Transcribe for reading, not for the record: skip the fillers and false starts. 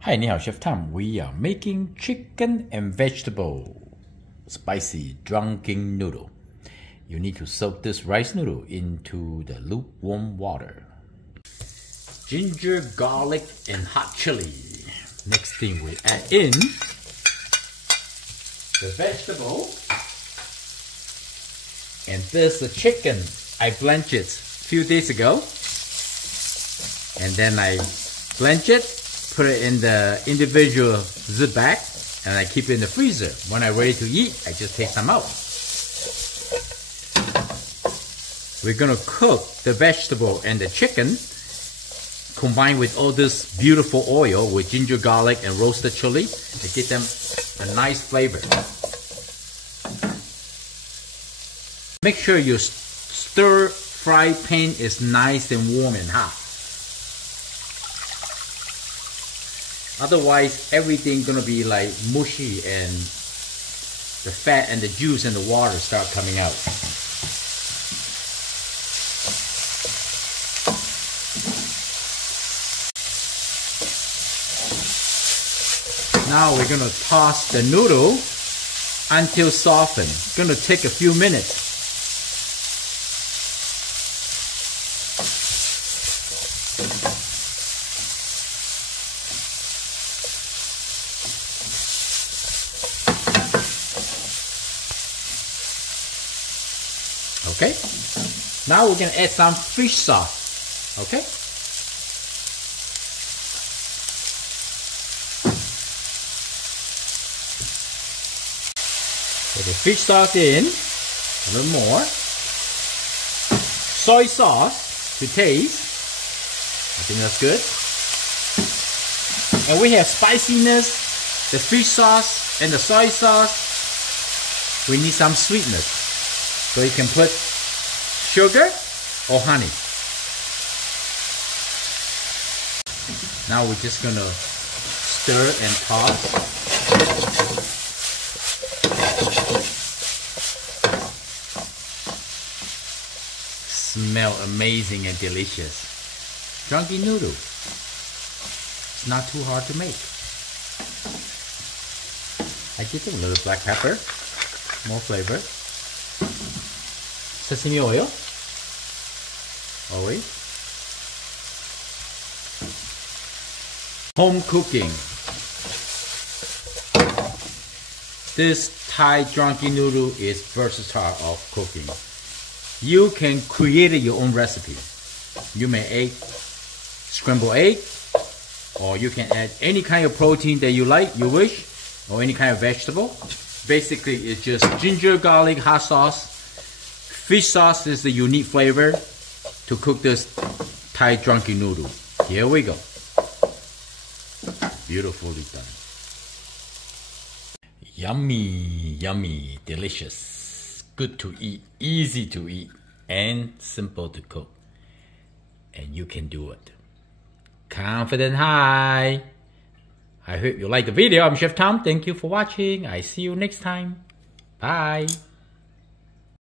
Hi, 你好 Chef Tom. We are making chicken and vegetable spicy drunken noodle. You need to soak this rice noodle into the lukewarm water. Ginger, garlic, and hot chili. Next thing we add in the vegetable. And this is the chicken. I blanched it a few days ago. And then I blanch it, put it in the individual zip bag, and I keep it in the freezer. When I'm ready to eat, I just take some out. We're gonna cook the vegetable and the chicken combined with all this beautiful oil with ginger, garlic, and roasted chili to give them a nice flavor. Make sure your stir fry pan is nice and warm and hot. Otherwise, everything's gonna be like mushy and the fat and the juice and the water start coming out. Now we're gonna toss the noodle until softened. It's gonna take a few minutes. Okay, now we're going to add some fish sauce. Okay, put the fish sauce in a little more, soy sauce to taste. I think that's good. And we have spiciness, the fish sauce and the soy sauce. We need some sweetness. So you can put sugar or honey. Now we're just gonna stir and toss. Smell amazing and delicious. Drunken noodle. It's not too hard to make. I give it a little black pepper, more flavor. Sesame oil, always. Home cooking. This Thai drunken noodle is versatile of cooking. You can create your own recipe. You may add scrambled egg, or you can add any kind of protein that you like, you wish, or any kind of vegetable. Basically, it's just ginger, garlic, hot sauce. Fish sauce is the unique flavor to cook this Thai drunken noodle. Here we go. Beautifully done. Yummy, yummy, delicious. Good to eat, easy to eat, and simple to cook. And you can do it. Confident high. I hope you like the video. I'm Chef Tom. Thank you for watching. I see you next time. Bye.